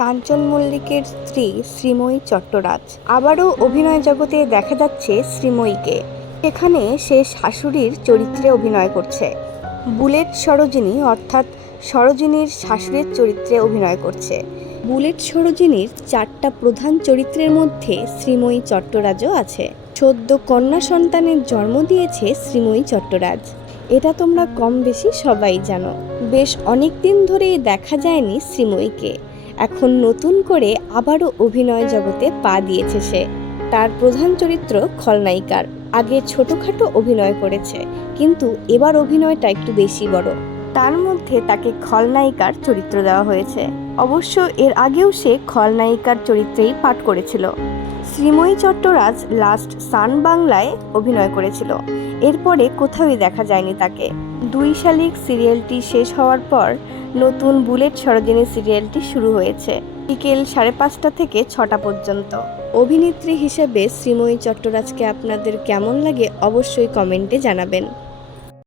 কাঞ্চন মল্লিকের স্ত্রী শ্রীময়ী চট্টরাজ আবারও অভিনয় জগতে দেখা যাচ্ছে শ্রীময়ীকে। এখানে সে শাশুড়ির চরিত্রে অভিনয় করছে। বুলেট সরোজিনী অর্থাৎ সরোজিনীর শাশুড়ির চরিত্রে অভিনয় করছে। বুলেট সরোজিনীর 4টা প্রধান চরিত্রের মধ্যে শ্রীময়ী চট্টরাজও আছে। সদ্য কন্যা সন্তানের জন্ম দিয়েছে শ্রীময়ী চট্টরাজ, এটা তোমরা কম বেশি সবাই জানো। বেশ অনেক দিন ধরেই দেখা যায়নি শ্রীময়ীকে। এখন নতুন করে আবারও অভিনয় জগতে পা দিয়েছে সে। তার প্রধান চরিত্র খলনায়িকার। আগে ছোটখাটো অভিনয় করেছে, কিন্তু এবার অভিনয়টা একটু বেশি বড়। তার মধ্যে তাকে খলনায়িকার চরিত্র দেওয়া হয়েছে। অবশ্য এর আগেও সে খলনায়িকার চরিত্রেই পাঠ করেছিল। শ্রীময়ী চট্টরাজ লাস্ট সান বাংলায় অভিনয় করেছিল, এরপরে কোথাওই দেখা যায়নি তাকে। 2 শালিক সিরিয়ালটি শেষ হওয়ার পর নতুন বুলেট সরোজিনী সিরিয়ালটি শুরু হয়েছে বিকেল 5:30 থেকে 6টা পর্যন্ত। অভিনেত্রী হিসেবে শ্রীময়ী চট্টরাজকে আপনাদের কেমন লাগে অবশ্যই কমেন্টে জানাবেন।